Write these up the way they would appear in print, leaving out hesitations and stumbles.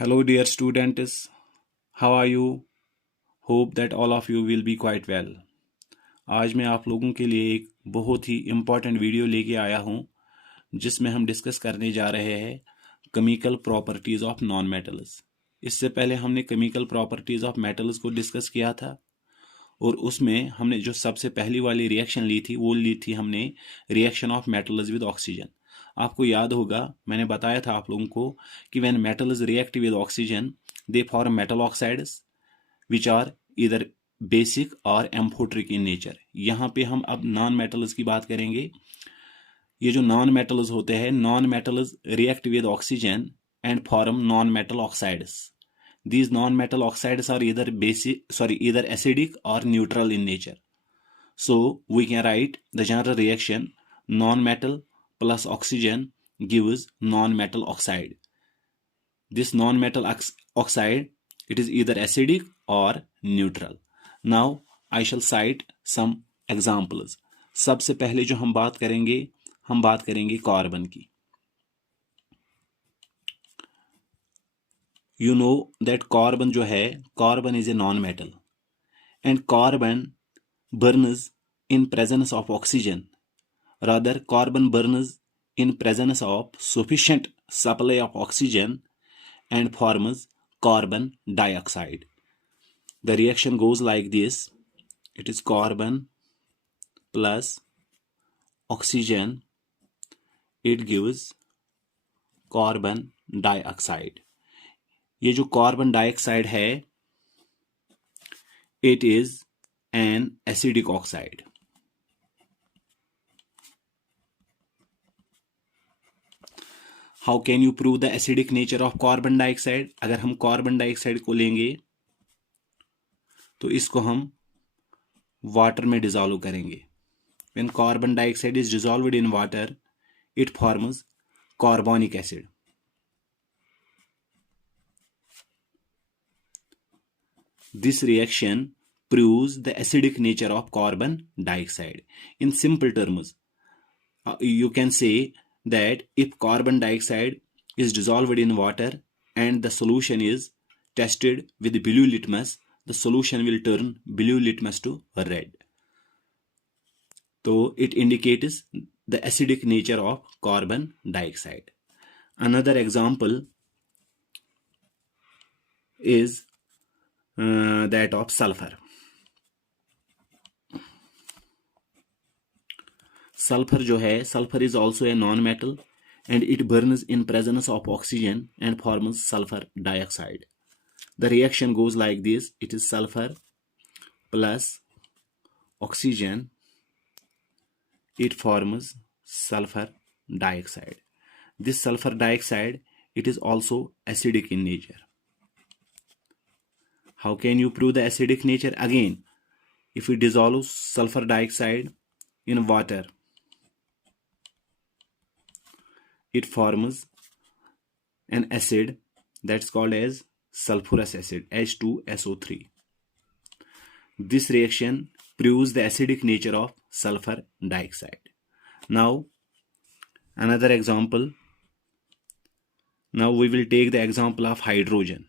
Hello, dear students. How are you? Hope that all of you will be quite well. आज मैं आप लोगों के लिए एक बहुत ही इम्पॉर्टेंट वीडियो लेके आया हूँ जिसमें हम डिस्कस करने जा रहे हैं chemical properties of non metals. इससे पहले हमने केमिकल प्रॉपर्टीज़ ऑफ मेटल्स को डिस्कस किया था और उसमें हमने जो सबसे पहली वाली रिएक्शन ली थी वो ली थी हमने reaction of metals with oxygen. आपको याद होगा मैंने बताया था आप लोगों को कि when metals react with oxygen they form metal oxides which are either basic और एम्फोट्रिक इन नेचर। यहाँ पे हम अब नॉन मेटल्स की बात करेंगे। ये जो नॉन मेटल्स होते हैं, non metals react with oxygen and form non metal oxides. These non-metal oxides are either acidic or neutral in nature. So we can write the general reaction non-metal plus oxygen gives non-metal oxide. This non-metal oxide, it is either acidic or neutral. Now I shall cite some examples. सबसे पहले जो हम बात करेंगे carbon की। You know that carbon जो है, carbon is a non-metal and carbon burns in presence of oxygen. Rather, carbon burns in presence of sufficient supply of oxygen and forms carbon dioxide. The reaction goes like this. It is carbon plus oxygen. It gives carbon dioxide. ये जो carbon dioxide है it is an acidic oxide. How can you prove the acidic nature of carbon dioxide? अगर हम carbon dioxide को लेंगे तो इसको हम वाटर में डिजॉल्व करेंगे। When carbon dioxide is dissolved in water it forms carbonic acid. This reaction proves the acidic nature of carbon dioxide. In simple terms, you can say that if carbon dioxide is dissolved in water and the solution is tested with blue litmus, the solution will turn blue litmus to red. So it indicates the acidic nature of carbon dioxide. Another example is that of sulfur. Sulfur जो है, sulfur is also a non-metal and it burns in presence of oxygen and forms sulfur dioxide. The reaction goes like this. It is sulfur plus oxygen. It forms sulfur dioxide. This sulfur dioxide, it is also acidic in nature. How can you prove the acidic nature? Again, if we dissolve sulfur dioxide in water, it forms an acid that's called as sulfurous acid, H2SO3. This reaction proves the acidic nature of sulfur dioxide. Now, another example. Now we will take the example of hydrogen.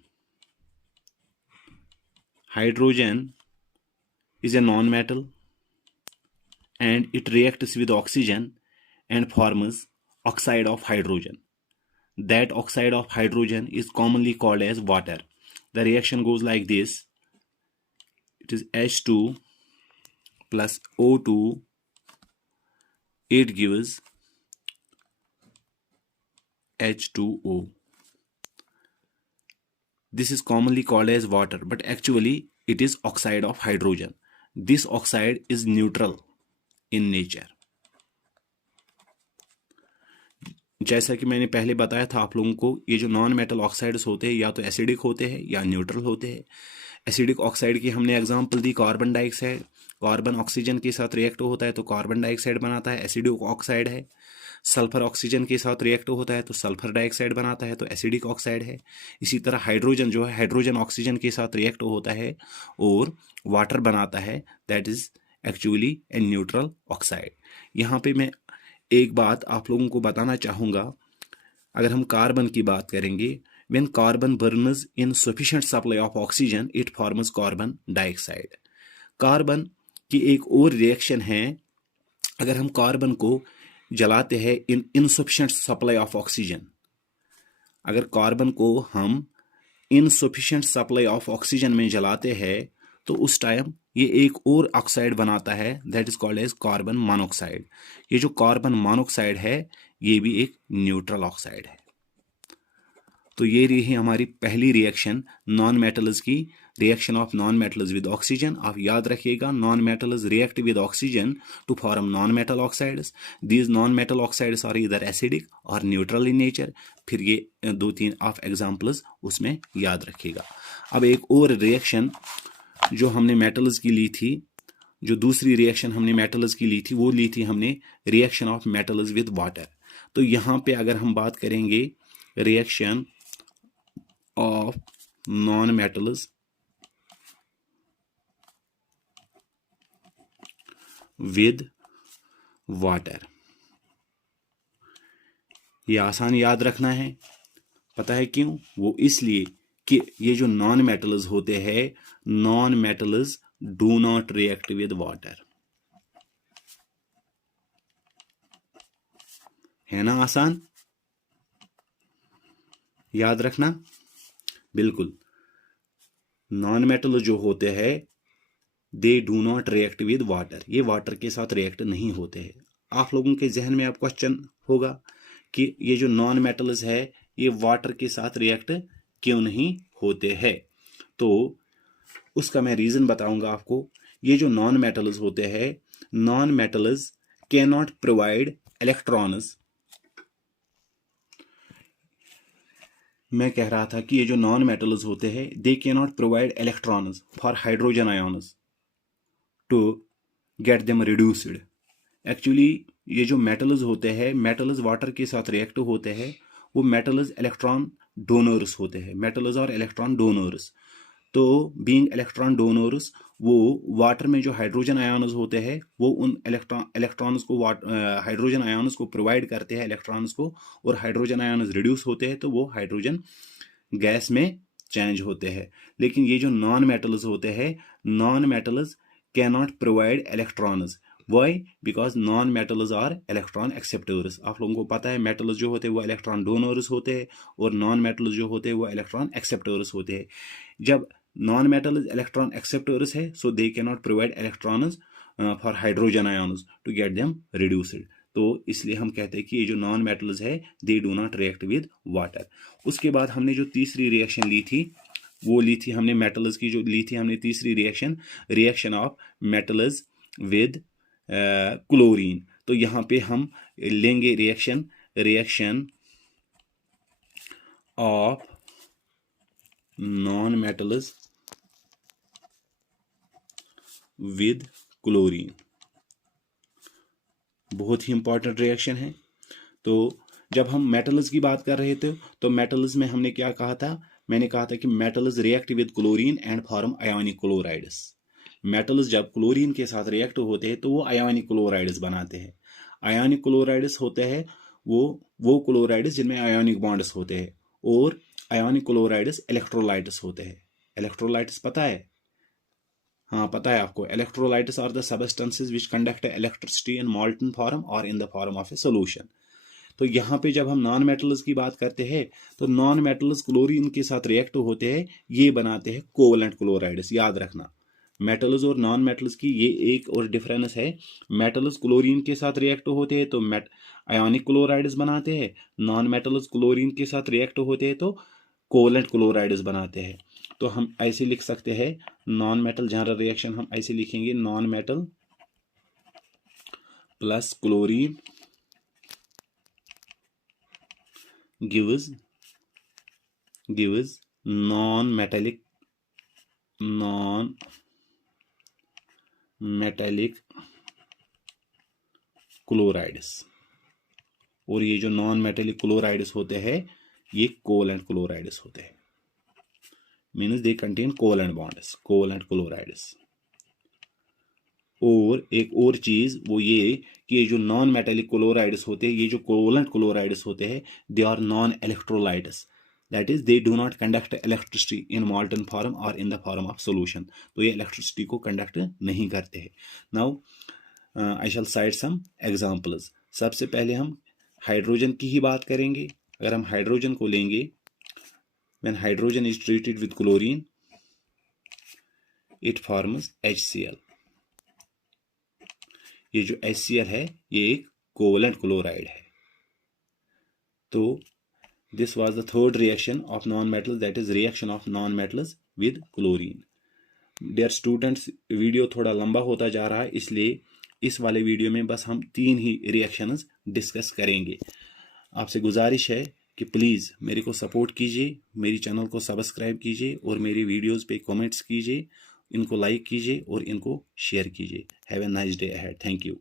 Hydrogen is a non-metal and it reacts with oxygen and forms oxide of hydrogen. That oxide of hydrogen is commonly called as water. The reaction goes like this. It is H2 plus O2. It gives H2O. This is commonly called as water, but actually it is oxide of hydrogen. This oxide is neutral in nature. जैसा कि मैंने पहले बताया था आप लोगों को, ये जो नॉन मेटल ऑक्साइड्स होते हैं या तो एसिडिक होते हैं या न्यूट्रल होते हैं। एसिडिक ऑक्साइड की हमने एग्जांपल दी कार्बन डाइऑक्साइड। कार्बन ऑक्सीजन के साथ रिएक्ट होता है तो कार्बन डाइऑक्साइड बनाता है, एसिडिक ऑक्साइड है। सल्फर ऑक्सीजन के साथ रिएक्ट होता है तो सल्फर डाइऑक्साइड बनाता है तो एसिडिक ऑक्साइड है। इसी तरह हाइड्रोजन जो है, हाइड्रोजन ऑक्सीजन के साथ रिएक्ट होता है और वाटर बनाता है, that is actually a neutral oxide. यहाँ पे मैं एक बात आप लोगों को बताना चाहूँगा। अगर हम कार्बन की बात करेंगे, When carbon burns in sufficient supply of oxygen, it forms carbon dioxide. Carbon की एक और रिएक्शन है, अगर हम कार्बन को जलाते हैं इन इनसफिशिएंट सप्लाई ऑफ ऑक्सीजन, अगर कार्बन को हम इनसफिशिएंट सप्लाई ऑफ ऑक्सीजन में जलाते हैं तो उस टाइम ये एक और ऑक्साइड बनाता है, that is called as carbon monoxide. ये जो कार्बन मोनोक्साइड है ये भी एक न्यूट्रल ऑक्साइड है। तो ये रही हमारी पहली रिएक्शन नॉन मेटल्स की, reaction of non metals with oxygen. आप याद रखिएगा, non metals react with oxygen to form non metal oxides. These non metal oxides are either acidic और न्यूट्रल इन नेचर। फिर ये 2-3 ऑफ एग्जांपल्स उसमें याद रखिएगा। अब एक और रिएक्शन जो हमने मेटल्स की ली थी, जो दूसरी रिएक्शन हमने मेटल्स की ली थी, वो ली थी हमने reaction of metals with water. तो यहाँ पे अगर हम बात करेंगे reaction of non-metals with water, ये आसान याद रखना है। पता है क्यों? वो इसलिए कि ये जो नॉन मेटल्स होते हैं, non metals do not react with water. है ना आसान? याद रखना बिल्कुल। नॉन मेटल जो होते हैं दे do not react with water, ये वाटर के साथ रिएक्ट नहीं होते हैं। आप लोगों के जहन में अब क्वेश्चन होगा कि ये जो नॉन मेटल्स है ये वाटर के साथ रिएक्ट क्यों नहीं होते हैं। तो उसका मैं रीजन बताऊंगा आपको। ये जो नॉन मेटल्स होते हैं, non metals can not provide electrons. मैं कह रहा था कि ये जो नॉन मेटल्स होते हैं they can not provide electrons for hydrogen ions to get them reduced. Actually ये जो मेटल्स होते हैं, मेटल्स वाटर के साथ रिएक्ट होते हैं, वो मेटल्स इलेक्ट्रॉन डोनर्स होते हैं। मेटल्स और इलेक्ट्रॉन डोनर्स, तो बीइंग इलेक्ट्रॉन डोनर्स वो वाटर में जो हाइड्रोजन आयन्स होते हैं वो उन इलेक्ट्रॉन्स को हाइड्रोजन आयन्स को प्रोवाइड करते हैं इलेक्ट्रॉन्स को, और हाइड्रोजन आयन्स रिड्यूस होते हैं तो वो हाइड्रोजन गैस में चेंज होते हैं। लेकिन ये जो नॉन मेटल्स होते हैं, non metals can not provide electrons. Why? Because non metals are electron acceptors. आप लोगों को पता है मेटल्स जो होते हैं वो इलेक्ट्रॉन डोनर्स होते हैं और नॉन मेटल्स जो होते हैं वो इलेक्ट्रॉन एक्सेप्टर्स होते हैं। जब नॉन मेटल्स इलेक्ट्रॉन एक्सेप्टर्स है so they can not provide electrons for hydrogen ions to get them reduced. तो इसलिए हम कहते हैं कि ये जो नॉन मेटल्स है दे do not react with water. उसके बाद हमने जो तीसरी रिएक्शन ली थी वो ली थी हमने मेटल्स की, जो ली थी हमने तीसरी reaction, reaction of metals with chlorine. तो यहाँ पे हम लेंगे reaction of non metals with chlorine. बहुत ही इंपॉर्टेंट रिएक्शन है। तो जब हम मेटल्स की बात कर रहे थे तो मेटल्स में हमने क्या कहा था? मैंने कहा था कि metals react with chlorine and form ionic chlorides. Metals जब क्लोरीन के साथ रिएक्ट होते हैं तो वो आयोनिक क्लोराइड्स बनाते हैं। आयोनिक क्लोराइड्स होते हैं वो क्लोराइड्स जिनमें आयोनिक बॉन्ड्स होते हैं, और आयोनिक क्लोराइड्स इलेक्ट्रोलाइट्स होते हैं। इलेक्ट्रोलाइट्स पता है? हाँ पता है आपको। Electrolytes are the substances which conduct electricity in molten form और in the form of a solution. तो यहाँ पे जब हम नॉन मेटल्स की बात करते हैं तो नॉन मेटल्स क्लोरीन के साथ रिएक्ट होते हैं, ये बनाते हैं कोवलेंट क्लोराइड्स। याद रखना, मेटल्स और नॉन मेटल्स की ये एक और डिफरेंस है। मेटल्स क्लोरीन के साथ रिएक्ट होते हैं तो आयोनिक क्लोराइड्स बनाते हैं, नॉन मेटल्स क्लोरीन के साथ रिएक्ट होते हैं तो कोवलेंट क्लोराइड्स बनाते हैं। तो हम ऐसे लिख सकते हैं नॉन मेटल जनरल रिएक्शन हम ऐसे लिखेंगे, non metal plus chlorine gives non-metallic chlorides. और ये जो नॉन मेटेलिक क्लोराइड्स होते हैं ये कोवलेंट क्लोराइड्स होते हैं, means they contain covalent bonds, covalent chlorides. और एक और चीज वो ये कि ये जो नॉन मेटेलिक क्लोराइड्स होते हैं, ये जो कोवलेंट क्लोराइड्स होते हैं, they are non electrolytes. That is they do not conduct electricity in molten form और in the form of solution. तो ये इलेक्ट्रिसिटी को कंडक्ट नहीं करते हैं। Now I shall cite some examples. सबसे पहले हम हाइड्रोजन की ही बात करेंगे। अगर हम हाइड्रोजन को लेंगे, when hydrogen is treated with chlorine it forms HCl। ये जो HCl है ये एक कोवलेंट क्लोराइड है। तो this was the third reaction of non metals, that is reaction of non metals with chlorine. Dear students, video थोड़ा लंबा होता जा रहा है, इसलिए इस वाले वीडियो में बस हम 3 ही रिएक्शंस डिस्कस करेंगे। आपसे गुजारिश है कि प्लीज़ मेरे को सपोर्ट कीजिए, मेरी चैनल को सब्सक्राइब कीजिए और मेरी वीडियोस पे कमेंट्स कीजिए, इनको लाइक कीजिए और इनको शेयर कीजिए। Have a nice day ahead. Thank you.